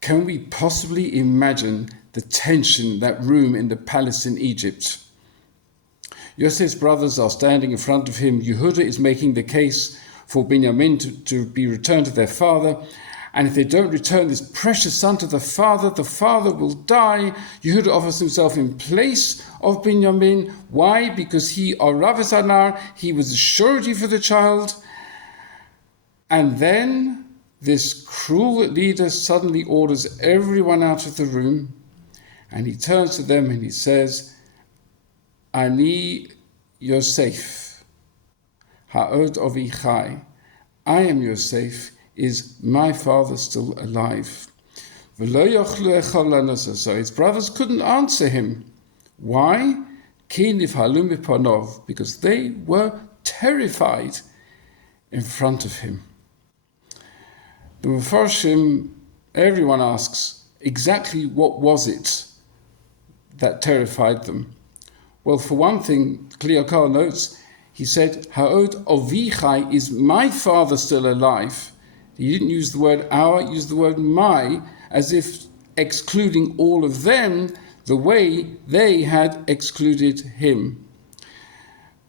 Can we possibly imagine the tension, that room in the palace in Egypt? Yosef's brothers are standing in front of him. Yehuda is making the case for Binyamin to be returned to their father. And if they don't return this precious son to the father will die. Yehuda offers himself in place of Binyamin. Why? Because he, Aravis Anar, he was a surety for the child. And then this cruel leader suddenly orders everyone out of the room. And he turns to them and he says, Ani Yosef, ha'od ovichai. I am Yosef. Is my father still alive? So his brothers couldn't answer him. Why? Because they were terrified in front of him. The Mefarshim, everyone asks, exactly what was it that terrified them? Well, for one thing, Kliakar notes, he said, Ha'od Ovichai, is my father still alive? He didn't use the word our, he used the word my, as if excluding all of them the way they had excluded him.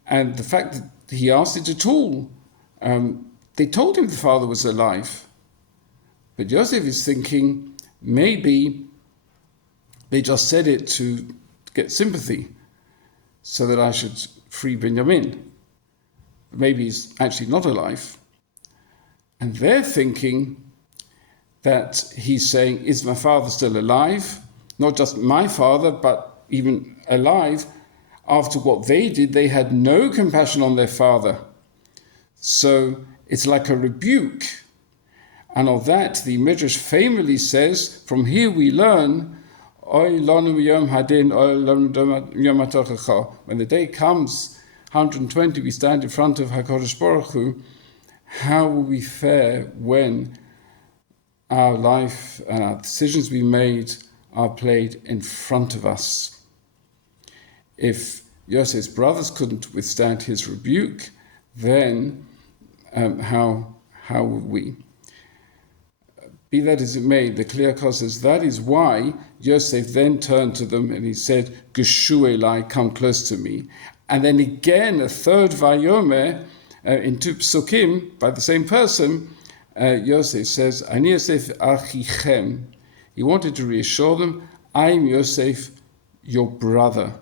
And the fact that he asked it at all, they told him the father was alive. But Yosef is thinking, maybe they just said it to get sympathy, so that I should free Binyamin. Maybe he's actually not alive. And they're thinking that he's saying, is my father still alive? Not just my father, but even alive. After what they did, they had no compassion on their father. So it's like a rebuke. And of that, the Midrash famously says, from here we learn, when the day comes, 120, we stand in front of HaKadosh Baruch Hu, how will we fare when our life and our decisions we made are played in front of us? If Yosef's brothers couldn't withstand his rebuke, then how would we? Be that as it may, the Kliakar says that is why Yosef then turned to them and he said, Geshu Elai, come close to me. And then again, a third Vayomer, in two psukim, by the same person, Yosef says, Ani Yosef achichem. He wanted to reassure them, I'm Yosef, your brother.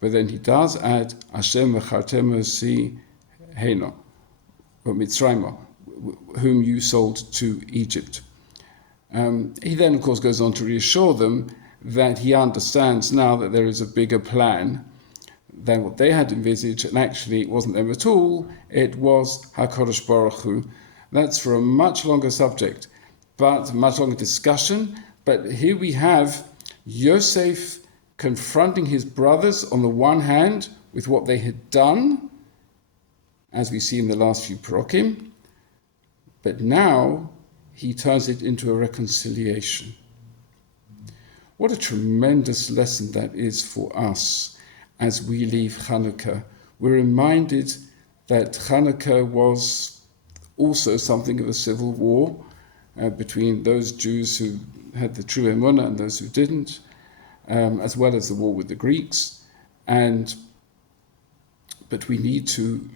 But then he does add, Hashem v'chartem si heno, or Mitzrayim, whom you sold to Egypt. He then, of course, goes on to reassure them that he understands now that there is a bigger plan than what they had envisaged, and actually it wasn't them at all, it was HaKadosh Baruch Hu. That's for a much longer subject, but a much longer discussion. But here we have Yosef confronting his brothers on the one hand with what they had done, as we see in the last few parokim, but now he turns it into a reconciliation. What a tremendous lesson that is for us as we leave Hanukkah. We're reminded that Hanukkah was also something of a civil war between those Jews who had the true emunah and those who didn't, as well as the war with the Greeks. But we need to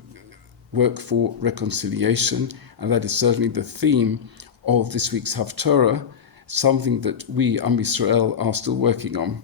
work for reconciliation, and that is certainly the theme of this week's Haftorah, something that we, Am Yisrael, are still working on.